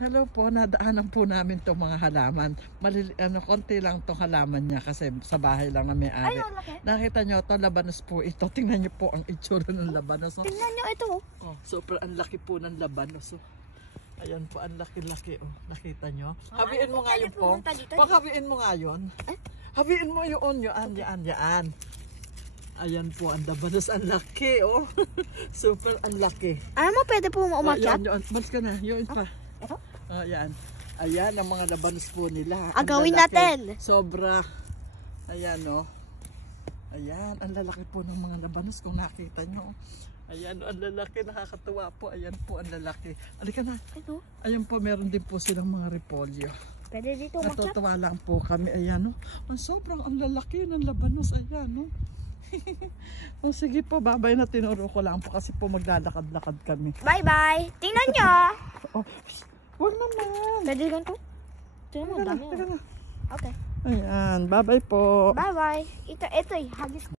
Hello po, nadaanan po namin itong mga halaman. Konti lang itong halaman niya kasi sa bahay lang na may-ari. Nakita nyo, ito, labanos po ito. Tingnan nyo po ang itsura ng labanos. Oh. Tingnan nyo ito. Oh, super ang laki po ng labanos. Oh. Ayan po, ang laki-laki. Oh. Nakita nyo? Habiin mo nga yun po. Paghabiin mo nga yun. Habiin mo yun. Yan. Ayan po, ang labanos. Ang laki. Oh. Super ang laki. Ano mo, pwede po umakyat? Balis ka na. Yun pa. Ito? Ayan. Ayan ang mga labanos po nila. Gawin natin. Sobra. Ayan o. Ayan. Ang lalaki po ng mga labanos kung nakita nyo. Ayan o. Ang lalaki. Nakakatuwa po. Ayan po ang lalaki. Alika na. Ito? Ayan po. Meron din po silang mga repolyo. Pwede dito umakyat? Natutuwa lang po kami. Ayan o. Ang sobrang ang lalaki ng labanos. Ayan o. Oh, sige po. Babay na. Tinuro ko lang po kasi po maglalakad-lakad kami. Bye-bye. Tingnan nyo. Oh, huwag naman. Pwede ganito? Tingnan mo, dami. Teka na. Okay. Ayan, bye-bye po. Bye-bye. Ito hagis.